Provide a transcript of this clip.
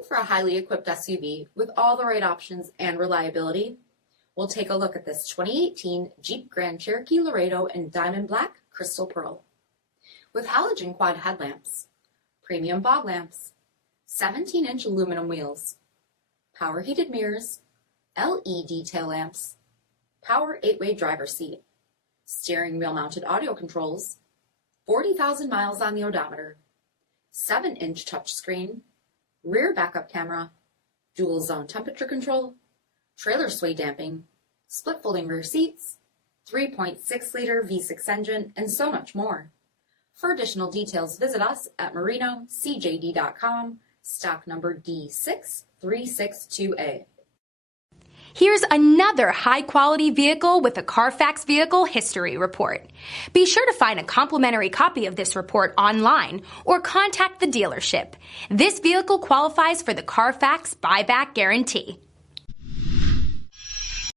Looking for a highly equipped SUV with all the right options and reliability? We'll take a look at this 2018 Jeep Grand Cherokee Laredo in Diamond Black Crystal Pearl. With halogen quad headlamps, premium fog lamps, 17-inch aluminum wheels, power heated mirrors, LED tail lamps, power 8-way driver's seat, steering wheel mounted audio controls, 40,000 miles on the odometer, 7-inch touchscreen, rear backup camera, dual zone temperature control, trailer sway damping, split folding rear seats, 3.6-liter V6 engine, and so much more. For additional details, visit us at MarinoCJD.com, stock number D6362A. Here's another high-quality vehicle with a Carfax Vehicle History Report. Be sure to find a complimentary copy of this report online or contact the dealership. This vehicle qualifies for the Carfax Buyback Guarantee.